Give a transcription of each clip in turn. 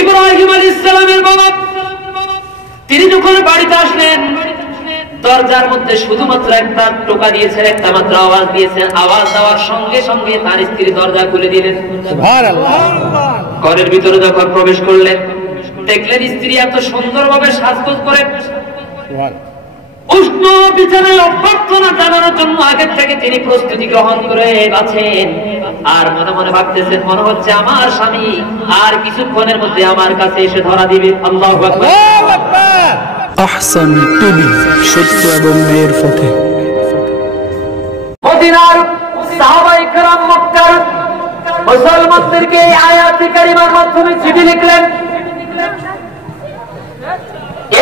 ইব্রাহিম আলাইহিস সালামের বাবা তিনি যখন বাড়িতে আসলেন, দরজার মধ্যে শুধুমাত্র একটা টোকা দিয়েছেন, একটা মাত্র আওয়াজ দিয়েছেন। আওয়াজ দেওয়ার সঙ্গে সঙ্গে তার স্ত্রী দরজা খুলে দিলেন। সুবহানাল্লাহ। ঘরের ভিতরে যখন প্রবেশ করলেন, দেখলেন স্ত্রী এত সুন্দরভাবে সাজগোজ করে উষ্ণ বিছানায় অভ্যর্থনা জানানোর জন্য আগের থেকে তিনি প্রস্তুতি গ্রহণ করে আছেন। আর মনে মনে ভাবতেছেন, মনে হচ্ছে আমার স্বামী আর কিছুক্ষণের মধ্যে আমার কাছে এসে ধরা দিবে। আল্লাহু আকবার। আহসান টিভি, সত্য এবং ন্যায়ের পথে। মদিনার সাহাবায়ে কেরাম মক্কার মুসলমানদেরকে এই আয়াতে কারিমার মাধ্যমে চিঠি লিখলেন।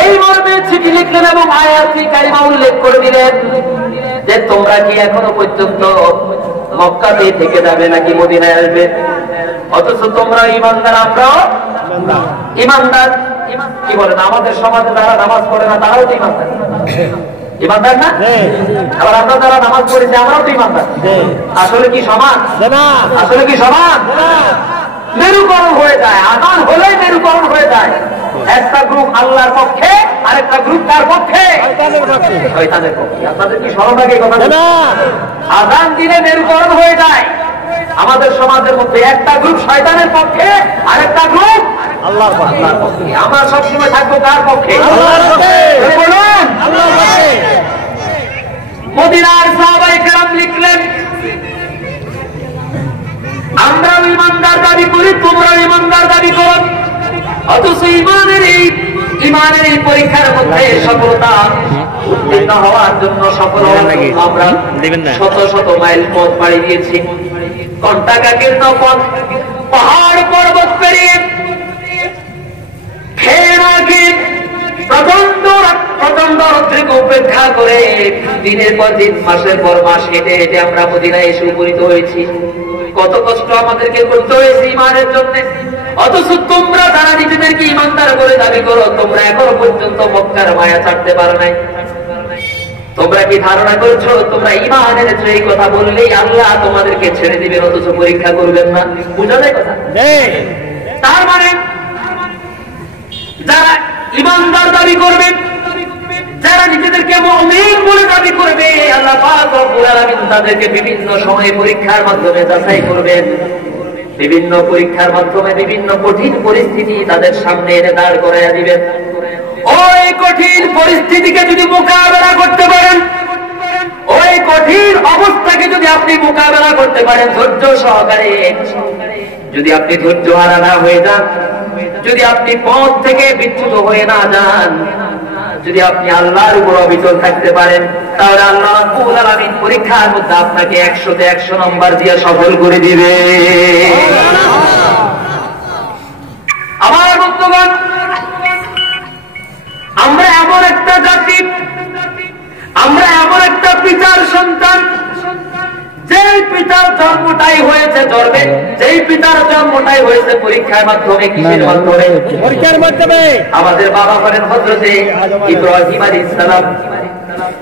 এই মর্মে চিঠি লিখলেন এবং আয়াতে কারিমা উল্লেখ করে দিলেন যে তোমরা কি এখনো পর্যন্ত মক্কাতে থেকে যাবে নাকি মদিনায় আসবে? অথচ তোমরা ঈমানদার, আমরাও ঈমানদার। কি বলেন, আমাদের সমাজে যারা নামাজ পড়ে না তারাও তো ঈমানদার, ঈমানদার না? আবার আমরা যারা নামাজ পড়েছি আমরাও তো ঈমানদার। আসলে কি সমান? আসলে কি সমান? মেরুকরণ হয়ে যায়, আজান হলেই মেরুকরণ হয়ে যায়। একটা গ্রুপ আল্লাহর পক্ষে, আরেকটা গ্রুপ কার পক্ষে? শয়তানের পক্ষে। আপনাদের কি স্মরণ থাকে কথা? আজান দিলে মেরুকরণ হয়ে যায়। আমাদের সমাজের মধ্যে একটা গ্রুপ শয়তানের পক্ষে, আরেকটা গ্রুপ আল্লাহর পক্ষে। আমরা সবসময় থাকবো কার পক্ষে? আল্লাহর পক্ষে। বলুন আল্লাহর পক্ষে। মদিনার সাহাবায়ে কেরাম লিখলেন, আমরাও ঈমানদার দাবি করি, তোমরাও ঈমানদার দাবি করো। অথচ ঈমানের এই পরীক্ষার মধ্যে সফলতা উত্তীর্ণ হওয়ার জন্য, সফল হওয়ার জন্য আমরা শত শত মাইল পথ পাড়ি দিয়েছি। ঘণ্টাকাকীর্ণ পথ, পাহাড় পর্বত পেরিয়ে, খেয়ে না খেয়ে, প্রচন্ড রৌদ্রকে উপেক্ষা করে দিনের পর দিন, মাসের পর মাস হেঁটে হেঁটে আমরা মদিনায় এসে উপনীত হয়েছি। কত কষ্ট আমাদেরকে করতে হয়েছে ঈমানের জন্য। অথচ তোমরা যারা নিজেদেরকে ঈমানদার করে দাবি করো, তোমরা এখনো পর্যন্ত মক্কার মায়া ছাড়তে পারো নাই। তোমরা কি ধারণা করছো তোমরা ঈমান এনেছো এই কথা বললেই আল্লাহ তোমাদেরকে ছেড়ে দিবেন, অথচ পরীক্ষা করবেন না? বুঝা যায় কথা? তার মানে যারা ঈমানদার দাবি করবে, যারা নিজেদেরকে মুমিন বলে দাবি করবে, আল্লাহ পাক রব্বুল আলামিন তাদেরকে বিভিন্ন সময়ে পরীক্ষার মাধ্যমে যাচাই করবেন। বিভিন্ন পরীক্ষার মাধ্যমে বিভিন্ন কঠিন পরিস্থিতি তাদের সামনে এনে দাঁড় করাইয়া দিবেন। ওই কঠিন পরিস্থিতিকে যদি মোকাবেলা করতে পারেন, ওই কঠিন অবস্থাকে যদি আপনি মোকাবেলা করতে পারেন ধৈর্য সহকারে, যদি আপনি ধৈর্য হারা না হয়ে যান, যদি আপনি পথ থেকে বিচ্যুত হয়ে না যান, যদি আপনি আল্লাহর উপর অবিচল থাকতে পারেন, তাহলে আল্লাহ রাব্বুল আলামিন পরীক্ষার মধ্যে আপনাকে 100তে 100 নম্বর দিয়ে সফল করে দিবে। আমার বন্ধুগণ, আমরা এমন একটা জাতি, আমরা এমন একটা পিতার সন্তান, যেই পিতার জন্মটাই হয়েছে ধর্মে, যেই পিতার জন্মটাই হয়েছে পরীক্ষার মাধ্যমে। কিসের মাধ্যমে? পরীক্ষার মাধ্যমে। আমাদের বাবা হলেন হযরতে ইব্রাহিম আলাইহিস সালাম।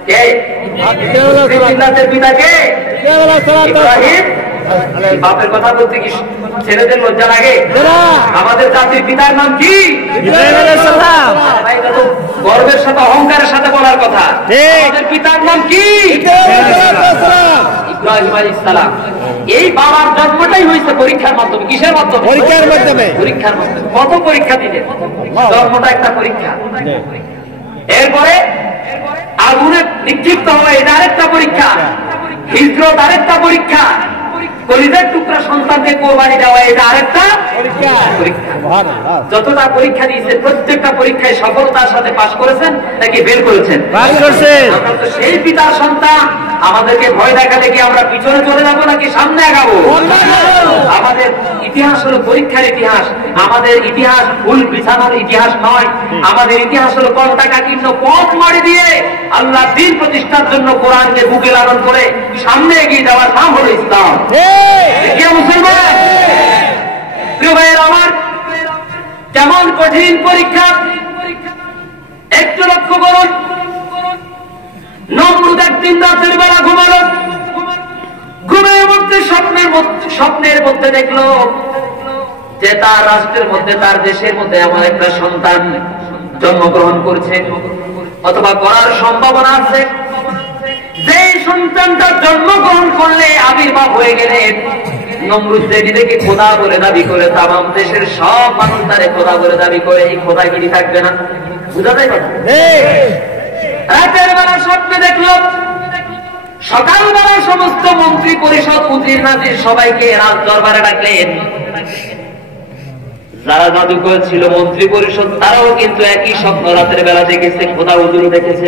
কে? পিতার পিতা কে? ইব্রাহিম। বাপের কথা বলতে কি ছেলেদের লজ্জা লাগে? আমাদের জাতির পিতার নাম কি? ইব্রাহিম আলাইহিস সালাম। গর্বের সাথে অহংকারের সাথে বলার কথা। আমাদের পিতার নাম কি? ইব্রাহিম আলাইহিস সালাম। এই বাবার জন্মটাই হয়েছে পরীক্ষার মাধ্যমে। কিসের মাধ্যমে? পরীক্ষার মাধ্যমে। পরীক্ষার মাধ্যমে। কত পরীক্ষা দিলেন? জন্মটা একটা পরীক্ষা। এরপরে আগুনে নিক্ষিপ্ত হওয়া, এটা আরেকটা পরীক্ষা। হিজরত আরেকটা পরীক্ষা। কলিজার টুকরা সন্তানকে কোরবানি দেওয়া, এটা আরেকটা পরীক্ষা। যতটা পরীক্ষা দিয়েছে প্রত্যেকটা পরীক্ষায় সফলতার সাথে পাশ করেছেন নাকি ফেল করেছেন? পাশ করেছেন। আমরা তো সেই পিতার সন্তান। আমাদেরকে ভয় দেখালে কি আমরা পিছনে চলে যাবো নাকি সামনে আগাবো? আমাদের ইতিহাস হলো পরীক্ষার ইতিহাস। আমাদের ইতিহাস ভুল বিছানার ইতিহাস নয়। আমাদের ইতিহাস হলো ঘণ্টাকাকীর্ণ পথ মারি দিয়ে আল্লাহ দ্বীন প্রতিষ্ঠার জন্য কোরআনকে বুকে লালন করে সামনে এগিয়ে যাওয়ার নাম হলো ইসলাম। মুসলমান প্রিয় ভাইয়ের আমার, কেমন কঠিন পরীক্ষা একটু লক্ষ্য করুন। নমরুদ একদিন রাতের বেলা ঘুমালো, ঘুমের মধ্যে স্বপ্নের মধ্যে দেখলো যে তার রাষ্ট্রের মধ্যে, তার দেশের মধ্যে এমন একটা সন্তান জন্মগ্রহণ করছে অথবা করার সম্ভাবনা আছে, যে সন্তানটা জন্মগ্রহণ করলে আবির্ভাব হয়ে গেলে নমরুদ যে নিজেকে খোদা বলে দাবি করে, তামাম দেশের সব মানুষ তারে খোদা বলে দাবি করে, এই খোদাগিরি থাকবে না। বুঝা যায় কথা? রাতের বেলা স্বপ্নে দেখলো, সকালবেলা সমস্ত মন্ত্রী পরিষদ উজির নাজির সবাইকে রাজ দরবারে ডাকলেন। যারা জাদুকর ছিল মন্ত্রী পরিষদ, তারাও কিন্তু একই স্বপ্ন রাতের বেলা দেখেছে, খোদা হুজুরও দেখেছে।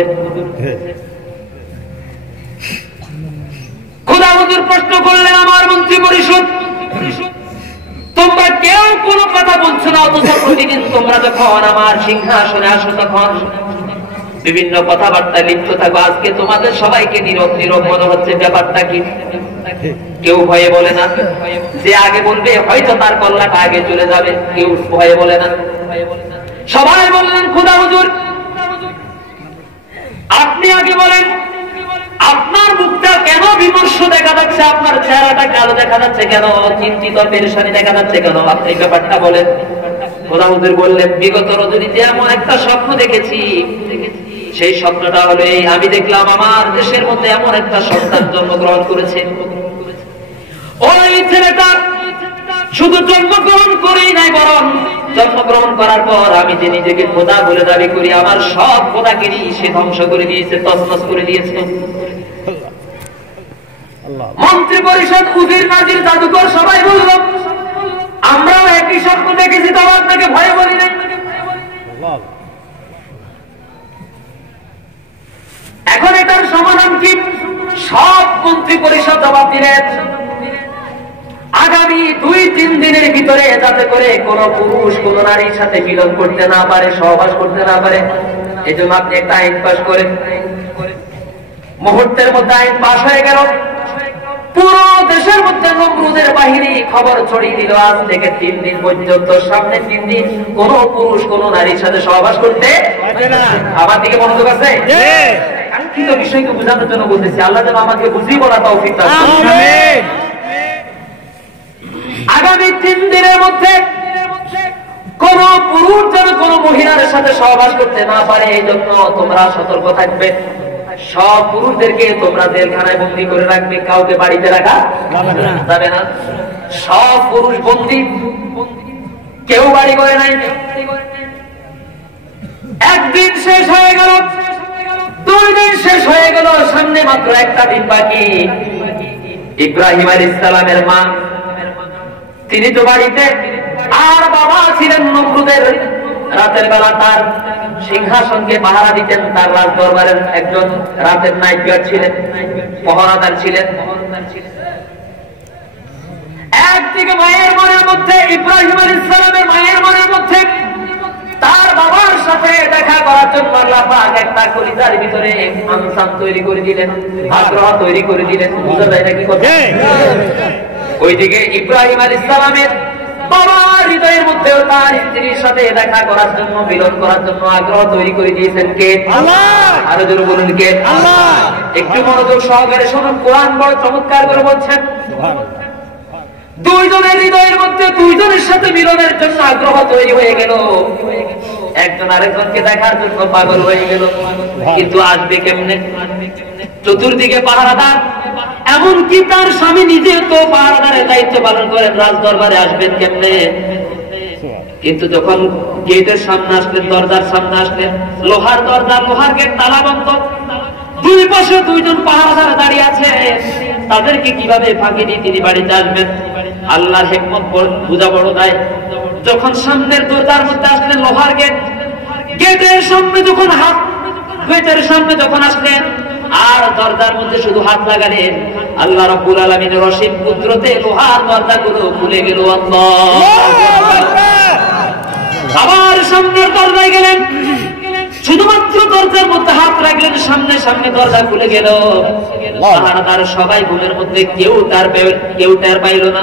খোদা হুজুর প্রশ্ন করলেন, আমার মন্ত্রী পরিষদ, তোমরা কেউ কোনো কথা বলছো না, অথচ প্রতিদিন তোমরা যখন আমার সিংহাসনে আসো তখন বিভিন্ন কথাবার্তায় লিপ্ত থাকো, আজকে তোমাদের সবাইকে নীরব নীরব মনে হচ্ছে, ব্যাপারটা কি? কেউ ভয়ে বলে না, যে আগে বলবে হয়তো তার কল্যাণটা আগে চলে যাবে, কেউ ভয়ে বলে না। সবাই বললেন, খোদা হুজুর আপনি আগে বলেন, আপনার মুখটা কেন বিমর্ষ দেখা যাচ্ছে, আপনার চেহারাটা কালো দেখা যাচ্ছে কেন, চিন্তিত পেরেশানি দেখা যাচ্ছে কেন, আপনি ব্যাপারটা বলেন। খোদা হুজুর বললেন, বিগত রজনীতে এমন একটা স্বপ্ন দেখেছি, সেই স্বপ্নটা হলো এই, আমি দেখলাম আমার দেশের মধ্যে এমন একটা সন্তান জন্মগ্রহণ করেছে। ওই ছেলেটা শুধু জন্মগ্রহণ করেই নাই, বরং জন্মগ্রহণ করার পর আমি যে নিজেকে খোদা বলে দাবি করি, আমার সব খোদাগিরি সে ধ্বংস করে দিয়েছে, তছনছ করে দিয়েছে। মন্ত্রী পরিষদ, উজির নাজির, জাদুকর সবাই বলল, আমরাও একই স্বপ্ন দেখেছি, তো আপনাকে ভয়ে বলি নাই। এখন এটার সমাধান কি? সব মন্ত্রী পরিষদ জবাব দিলেন, আগামী 2-3 দিনের ভিতরে যাতে করে কোন পুরুষ কোন নারীর সাথে মিলন করতে না পারে, সহবাস করতে না পারে, এই জন্য আপনি একটা আইন পাস করেন। মুহূর্তের মধ্যে আইন পাস হয়ে গেল। পুরো দেশের মধ্যে নমরুদের বাহিনী খবর ছড়িয়ে দিল, আজ থেকে 3 দিন পর্যন্ত, সামনে 3 দিন কোন পুরুষ কোন নারীর সাথে সহবাস করতে না। আমার দিকে মনোযোগ আছে? কাঙ্ক্ষিত বিষয়কে বোঝানোর জন্য বলতেছি, আল্লাহ যেন আমাকে বুঝিয়ে বলা তৌফিক দান করেন। আগামী 3 দিনের মধ্যে কোন পুরুষ যেন কোন মহিলার সাথে সহবাস করতে না পারে, এই জন্য তোমরা সতর্ক থাকবে। সব পুরুষদেরকে তোমরা জেলখানায় বন্দী করে রাখবে, কাউকে বাড়িতে রাখা যাবে না। সব পুরুষ বন্দী, কেউ বাড়ি করে নাই। একদিন শেষ হয়ে গেল, 2 দিন শেষ হয়ে গেল, সামনে মাত্র একটা দিন বাকি। ইব্রাহিম আলাইহিস সালামের মা, তিনি তো বাড়িতে, আর বাবা ছিলেন নমরুদের। রাতের বেলা তার সিংহাসনকে পাহারা দিতেন, তার রাজ দরবারের একজন রাতের নাইট গার্ড ছিলেন, পহরাদার ছিলেন। একদিকে মায়ের মনের মধ্যে, ইব্রাহিম আলাইহিস সালামের মায়ের মনের মধ্যে তার বাবার সাথে দেখা করার জন্য আল্লাহ পাক একটা কলিজার ভিতরে আনসান তৈরি করে দিলেন, আগ্রহ তৈরি করে দিলেন। বুঝা যায় নাকি কথা? ওইদিকে ইব্রাহিম আলাইহিস সালামের বাবার হৃদয়ের মধ্যেও তার স্ত্রীর সাথে দেখা করার জন্য, মিলন করার জন্য আগ্রহ তৈরি করে দিয়েছেন কে? আল্লাহ। আরো জোরে বলুন, কে? আল্লাহ। একটু মনোযোগ সহকারে শুনুন, কোরআন বড় চমৎকার করে বলছেন, দুইজনের হৃদয়ের মধ্যে দুইজনের সাথে মিলনের জন্য আগ্রহ তৈরি হয়ে গেল, একজন আরেকজনকে দেখার জন্য পাগল হয়ে গেল। কিন্তু আসবে কেমনে? চতুর্দিকে পাহারাদার, এমনকি তার স্বামী নিজে তো পাহারাদারের দায়িত্ব পালন করেন, রাজ দরবারে আসবেন কেমনে? কিন্তু যখন গেটের সামনে আসলেন, দরজার সামনে আসলেন, লোহার দরজা, লোহার গেট তালা বন্ধ, 2 পাশে 2 জন পাহারাদার দাঁড়িয়ে আছে, তাদেরকে কিভাবে ফাঁকি দিয়ে তিনি বাড়িতে আসবেন? আল্লাহর হিকমত বুঝা বড় দায়। যখন সামনের দরজার মধ্যে আসলেন, লোহার গেট, গেটের সামনে যখন আসলেন আর দরজার মধ্যে শুধু হাত লাগালেন, আল্লাহ রাব্বুল আলামিনের অসীম কুদরতে লোহার দরজাগুলো খুলে গেল। আবার সামনের দরজায় গেলেন, শুধুমাত্র দরজার মধ্যে হাত রাখলেন, সামনে সামনে দরজা খুলে গেল। পাহারাদার সবাই ঘুমের মধ্যে, কেউ টের পাইল না।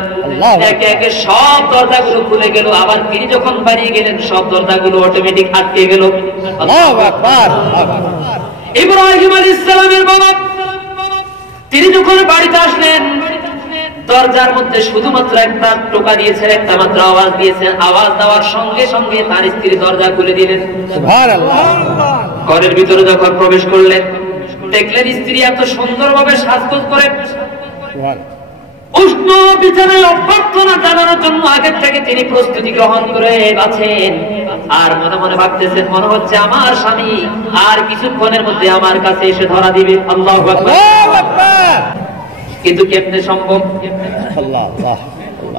একে একে সব দরজাগুলো খুলে গেল। আবার তিনি যখন বাড়িয়ে গেলেন, সব দরজাগুলো অটোমেটিক আটকে গেল। ইব্রাহিম আলাইহিস সালামের বাবা, তিনি যখন বাড়িতে আসলেন, দরজার মধ্যে শুধুমাত্র একটা টোকা দিয়েছেন, একটা মাত্র আওয়াজ দিয়েছেন। আওয়াজ দেওয়ার সঙ্গে সঙ্গে তার স্ত্রী দরজা খুলে দিলেন। ঘরের ভিতরে যখন প্রবেশ করলেন, দেখলেন স্ত্রী এত সুন্দরভাবে সাজগোজ করে উষ্ণ বিছানায় অভ্যর্থনা জানানোর জন্য আগের থেকে তিনি প্রস্তুতি গ্রহণ করে আছেন। আর মনে মনে ভাবতেছেন, মনে হচ্ছে আমার স্বামী আর কিছুক্ষণের মধ্যে আমার কাছে এসে ধরা দিবে। আল্লাহু আকবার। কিন্তু কেমনে সম্ভব?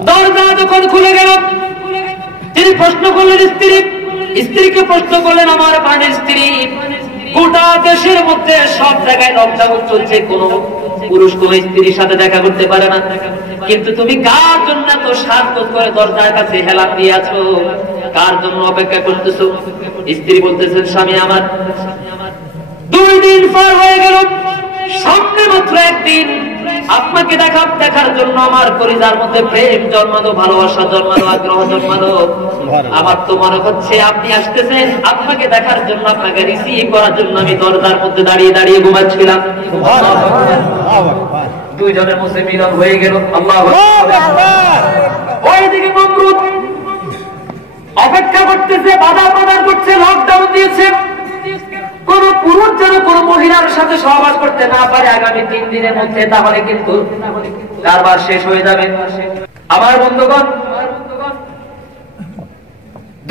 দরজা যখন খুলে গেল, তিনি প্রশ্ন করলেন স্ত্রীকে প্রশ্ন করলেন, আমার প্রাণের স্ত্রী, গোটা দেশের মধ্যে সব জায়গায় লকডাউন চলছে, কোন পুরুষ কোন স্ত্রীর সাথে দেখা করতে পারে না, কিন্তু তুমি কার জন্য তো সাজগোজ করে দরজার কাছে হেলান দিয়ে আছো? কার জন্য অপেক্ষা করতেছো? স্ত্রী বলতেছেন, স্বামী আমার 2 দিন পার হয়ে গেল, সামনে মাত্র একদিন আপনাকে দেখার জন্য আমার পরিবার মধ্যে প্রেম জন্মালো, ভালোবাসা জন্মালো, আগ্রহ জন্মালো। আমার তো মনে হচ্ছে আপনি আসতেছেন, আপনাকে দেখার জন্য, আপনাকে রিসিভ করার জন্য আমি দরজার মধ্যে দাঁড়িয়ে দাঁড়িয়ে ঘুমাচ্ছিলাম। দুইজনের মধ্যে মিলন হয়ে গেল। আল্লাহু আকবার। ওইদিকে নমরুদ অপেক্ষা করতেছে, বাধা প্রদান করছে, লকডাউন দিয়েছে, কোন পুরুষ যেন কোন মহিলার সাথে সহবাস করতে না পারে আগামী 3 দিনের মধ্যে, তাহলে কিন্তু কারবার শেষ হয়ে যাবে। আমার বন্ধুগণ,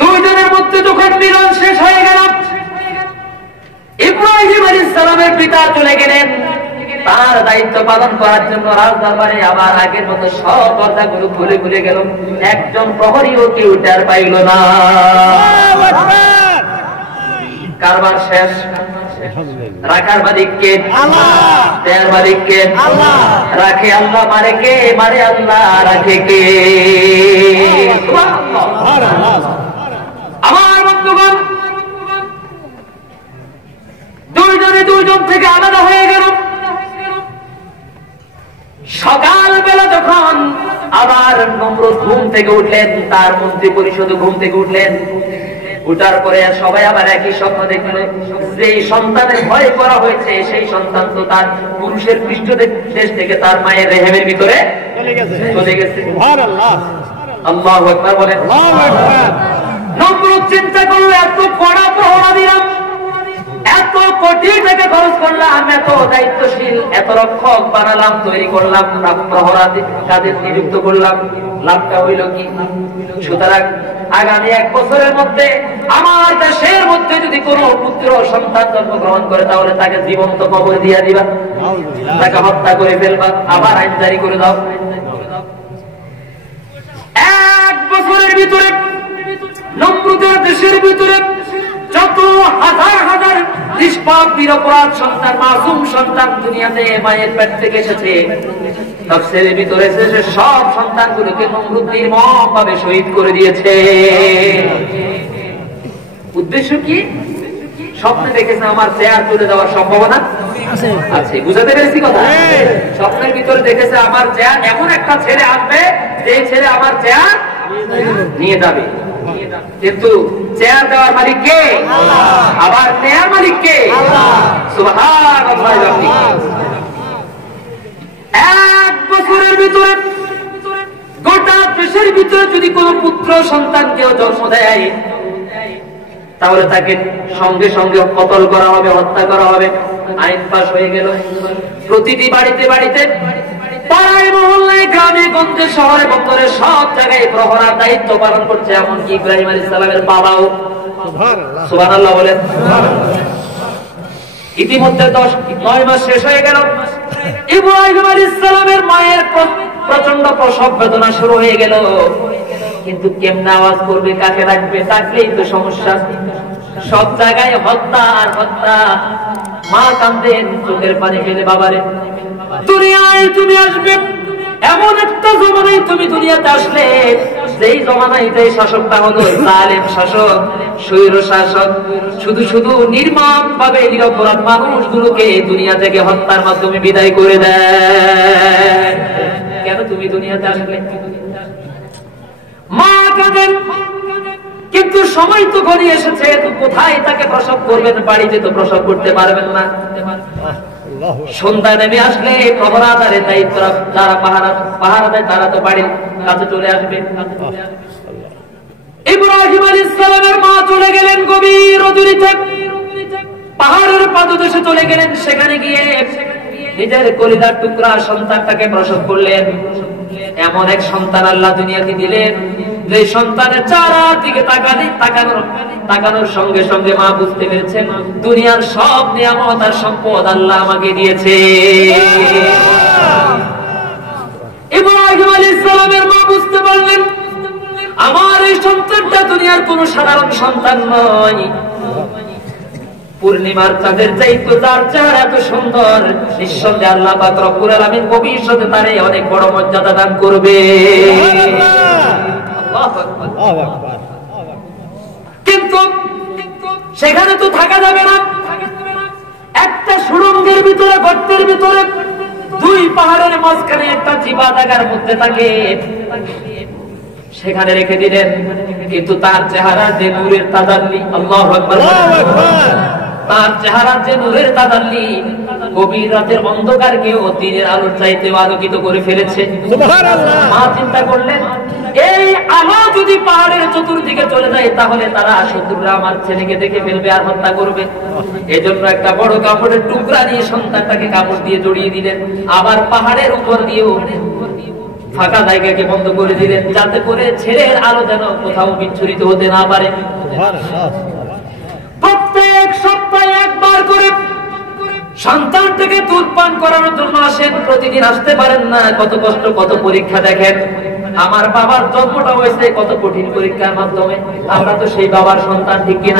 দুইজনের মধ্যে যখন মিলন শেষ হয়ে গেল, ইব্রাহিম আলাইহিস সালামের পিতা চলে গেলেন তার দায়িত্ব পালন করার জন্য রাজদরবারে। আবার আগের মতো সব দরজাগুলো খুলে খুলে গেল, একজন প্রহরীও কেউ টের পাইল না। কারবার শেষ। রাখার মালিক কে? আল্লাহ। দেয়ার মালিক কে? আল্লাহ। রাখে আল্লাহ, মারে কে? মারে আল্লাহ, রাখে কে? আমার বন্ধুগণ, দুইজনে দুইজন থেকে আলাদা হয়ে গেল। সকালবেলা যখন আবার নমরুদ ঘুম থেকে উঠলেন, তার মন্ত্রী পরিষদ ঘুম থেকে উঠলেন, উঠার পরে সবাই আবার একই স্বপ্ন দেখল, যে সন্তানের ভয় করা হয়েছে সেই সন্তান তো তার পুরুষের পৃষ্ঠদেশ থেকে তার মায়ের রেহেমের ভিতরে চলে গেছে। আল্লাহু আকবার বলেন। নমরুদ চিন্তা করলো, এত কড়া প্রহরা দিলাম, এত কোটি টাকা খরচ করলাম, এত দায়িত্বশীল, এত রক্ষক বানালাম, তৈরি করলাম, প্রহরা কাজে নিযুক্ত করলাম, লাভটা হইল কি? সুতরাং আগামী 1 বছরের মধ্যে আমার দেশের মধ্যে যদি কোনো পুত্র সন্তান জন্মগ্রহণ করে, তাহলে তাকে জীবন্ত কবর দিয়ে দিবা, তাকে হত্যা করে ফেলবা, আবার আইন জারি করে দাও। 1 বছরের ভিতরে নমরুদের দেশের ভিতরে যত হাজার হাজার নিষ্পাপ নিরপরাধ সন্তান, মাসুম সন্তান দুনিয়াতে মায়ের পেট থেকে এসেছে, নফসের ভিতরে এসে সব সন্তানগুলোকে নমরুদ নির্মমভাবে শহীদ করে দিয়েছে। উদ্দেশ্য কি? স্বপ্নে দেখেছে আমার চেয়ার তুলে দেওয়ার সম্ভাবনা আছে। বুঝাতে পেরেছি কথা? স্বপ্নের ভিতরে দেখেছে আমার চেয়ার, এমন একটা ছেলে আসবে যে ছেলে আমার চেয়ার নিয়ে যাবে। কিন্তু চেয়ার দেওয়ার মালিক কে? আবার নেয়ার মালিক কে? সুবহানাল্লাহ। 1 বছরের ভিতরে গোটা দেশের ভিতরে যদি কোনো পুত্র সন্তান কেউ জন্ম দেয়, তাহলে তাকে সঙ্গে সঙ্গে কতল করা হবে, হত্যা করা হবে। আইন পাস হয়ে গেল। প্রতিটি বাড়িতে বাড়িতে, পাড়ায় মহল্লায়, গ্রামে গঞ্জে, শহরে বন্দরে সব জায়গায় প্রহরার দায়িত্ব পালন করছে। এমনকি ইব্রাহিম আলাইহিস সালামের বাবাও। সুবহানাল্লাহ বলেন। ইতিমধ্যে 9 মাস শেষ হয়ে গেল। ইব্রাহিম আলাইহিস সালামের মায়ের প্রচন্ড প্রসব বেদনা শুরু হয়ে গেল, কিন্তু কেমনে আওয়াজ করবে, কাকে রাখবে? ডাকলেই তো সমস্যা। সব জায়গায় হত্যা আর হত্যা। মা কাঁদেন, চোখের পানি ফেলে, বাবারে দুনিয়ায় তুমি আসবে, এমন একটা জমানায় তুমি দুনিয়াতে আসলে, যেই জমানায় যেই শাসকটা হলো জালেম শাসক, স্বৈর শাসক, শুধু শুধু নির্মম ভাবে নিরপরাধ মানুষগুলোকে দুনিয়া থেকে হত্যার মাধ্যমে বিদায় করে দেয়। কেন তুমি দুনিয়াতে আসলে? মা কাঁদেন, কিন্তু সময় তো ঘনিয়ে এসেছে, তো কোথায় তাকে প্রসব করবেন? বাড়িতে তো প্রসব করতে পারবেন না। সন্ধ্যা নেমে আসলে প্রহরাদারের দায়িত্ব যারা পাহারা দেয় তারা তো বাড়ির কাছে চলে আসবে। ইব্রাহিম আলাইহিস সালামের মা চলে গেলেন গভীর অদূরে পাহাড়ের পাদদেশে চলে গেলেন। সেখানে গিয়ে নিজের কলিজার টুকরা সন্তানটাকে প্রসব করলেন। এমন এক সন্তান আল্লাহ দুনিয়াতে দিলেন যে সন্তানের চারদিকে তাকানোর সঙ্গে সঙ্গে মা বুঝতে পেরেছেন দুনিয়ার সব নিয়ামত আর সম্পদ আল্লাহ আমাকে দিয়েছে। ইব্রাহিম আলাইহিস সালামের মা বুঝতে পারলেন আমার এই সন্তানটা দুনিয়ার কোন সাধারণ সন্তান নয়। পূর্ণিমার চাঁদের চাইতে তার চেহারা এত সুন্দর, নিঃসন্দেহে আল্লাহ পাক রব্বুল আলামিন ভবিষ্যতে তারে অনেক বড় মর্যাদা দান করবে। কিন্তু সেখানে তো থাকা যাবে না। একটা সুড়ঙ্গের ভিতরে গর্তের ভিতরে দুই পাহাড়ের মাঝখানে একটা চিপা জায়গার মধ্যে থাকে, সেখানে রেখে দিলেন। কিন্তু তার চেহারা যে নূরের তাজাল্লি, আল্লাহু আকবার, তার চেহারা যে নূরের তাজাল্লি গভীর রাতের অন্ধকারকেও দিনের আলোর চাইতেও আলোকিত করে ফেলেছে। সুবহানাল্লাহ। মা চিন্তা করলেন এই আলো যদি পাহাড়ের চতুর্দিকে চলে যায় তাহলে তারা শত্রুরা আমার ছেলেকে দেখে ফেলবে আর হত্যা করবে। এজন্য একটা বড় কাপড়ের টুকরা নিয়ে সন্তানটাকে কাপড় দিয়ে জড়িয়ে দিলেন। আবার পাহাড়ের উপর দিয়েও ফাঁকা জায়গাকে বন্ধ করে দিলেন যাতে করে ছেলের আলো যেন কোথাও বিচ্ছুরিত হতে না পারে। প্রত্যেক সপ্তাহে একবার করে সন্তানটাকে দুধ পান করানোর জন্য আসেন। প্রতিদিন আসতে পারেন না, কত কষ্ট কত পরীক্ষা। দেখেন আমার বাবার জন্মটা হয়েছে কত কঠিন পরীক্ষার মাধ্যমে। আমরা তো সেই বাবার সন্তান, ঠিক কিনা?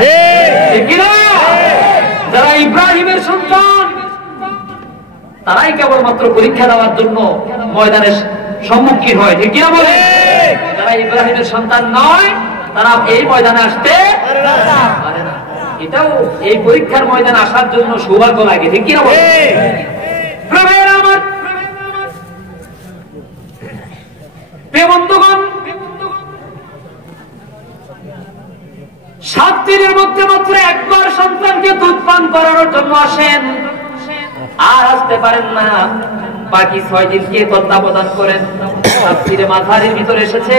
ঠিক কিনা? যারা ইব্রাহিমের সন্তান তারাই কেবলমাত্র পরীক্ষা দেওয়ার জন্য ময়দানের সম্মুখীন হয়, ঠিক কিনা বলে? যারা ইব্রাহিমের সন্তান নয় তারা এই ময়দানে আসতে পারে না। এটাও এই পরীক্ষার ময়দানে আসার জন্য সৌভাগ্য লাগে, ঠিক কিনা বলে? বন্ধুগণ, 7 দিনের মধ্যে মাত্র একবার সন্তানকে দুধ পান করানোর জন্য আসেন, আর আসতে পারেন না। বাকি 6 দিনকে তত্ত্বাবধান করেন। তাফসীরে মাঝারির ভিতরে এসেছে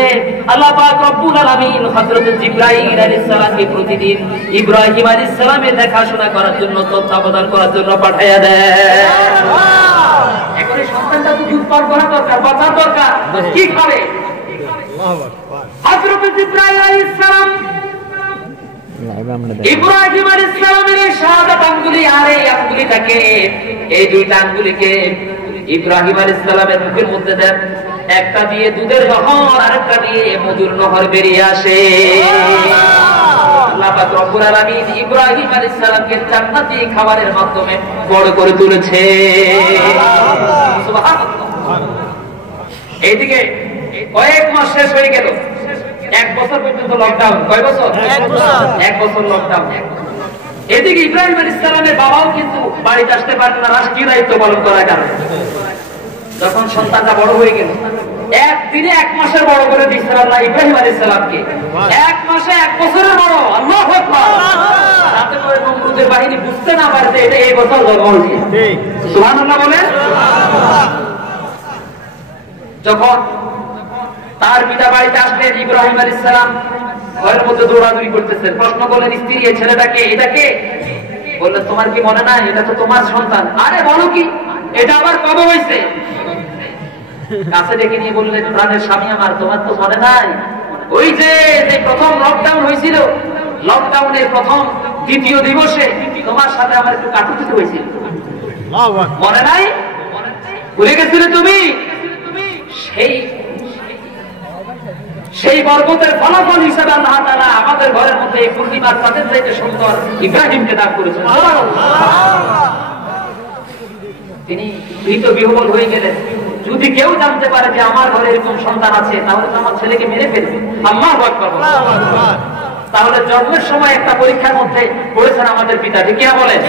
আল্লাহ পাক রব্বুল আলামিন হযরত জিবরাইল আলাইহিস সালামকে প্রতিদিন ইব্রাহিম আলাইহিস সালামের দেখাশোনা করার জন্য, তত্ত্বাবধান করার জন্য পাঠায়া দেয়। এখন এই সন্তানটা তো দুধ পান করা দরকার, বাঁচা দরকার, কি খাবে? হযরত জিবরাইল আলাইহিস সালাম ইব্রাহিম আলাইহিস সালামের শাহাদাত আঙ্গুলি আর এই আঙ্গুলিটাকে, এই দুইটা আঙ্গুলিকে ইব্রাহিম আলাইহিস সালামের মুখের মধ্যে দেন। একটা দিয়ে দুধের নহর, আরেকটা দিয়ে মধুর নহর বেরিয়ে আসে। আল্লাহ পাক রব্বুল আলামিন ইব্রাহিম আলাইহিস সালামকে জান্নাতি খাবারের মাধ্যমে বড় করে তুলেছে। সুবহানাল্লাহ। এইদিকে কয়েক মাস শেষ হয়ে গেল, 1 বছর পর্যন্ত লকডাউন। কয় বছর? 1 বছর লকডাউন। এদিকে ইব্রাহিম আলাইহিস সালামের বাবাও কিন্তু বাড়িতে আসতে পারেন না রাষ্ট্রীয় দায়িত্ব পালন করার কারণে। যখন সন্তানটা বড় হয়ে গেল, একদিনে 1 মাসের বড় করে দিয়েছেন আল্লাহ ইব্রাহিম আলাইহিস সালামকে। 1 মাসে 1 বছরের বড়। আল্লাহু আকবার। তাতে করে নমরুদের বাহিনী বুঝতে না পারে এটা এই বছর জন্ম হয়েছে। ঠিক। সুবহানাল্লাহ বলেন। যখন তার পিতা বাড়িতে আসলেন, ইব্রাহিম আলাইহিস সালাম ঘরের মধ্যে দৌড়াদৌড়ি করতেছেন। প্রশ্ন করলেন স্ত্রী, এই ছেলেটাকে, এটাকে? বললেন তোমার কি মনে নাই এটা তো তোমার সন্তান? আরে বলো কি, এটা আবার কবে হয়েছে? কাছে ডেকে নিয়ে বললেন প্রাণের স্বামী আমার, তোমার তো মনে নাই ওই যে প্রথম লকডাউন হয়েছিল, লকডাউনের প্রথম দ্বিতীয় দিবসে তোমার সাথে আমার একটু কাটুকুটি হয়েছিল, মনে নাই? ভুলে গেছিলে তুমি? সেই বরকতের ফলাফল হিসেবে আল্লাহ তাআলা আমাদের ঘরের মধ্যে এই পূর্ণিমার চাঁদের চাইতে সুন্দর ইব্রাহিমকে দান করেছেন। তিনি ভীত বিহ্বল হয়ে গেলেন। যদি কেউ জানতে পারে যে আমার ঘরে এরকম সন্তান আছে তাহলে তো আমার ছেলেকে মেরে ফেলবে। আল্লাহু আকবার। তাহলে জন্মের সময় একটা পরীক্ষার মধ্যে পড়েছেন আমাদের পিতা, ঠিক কিনা বলেন?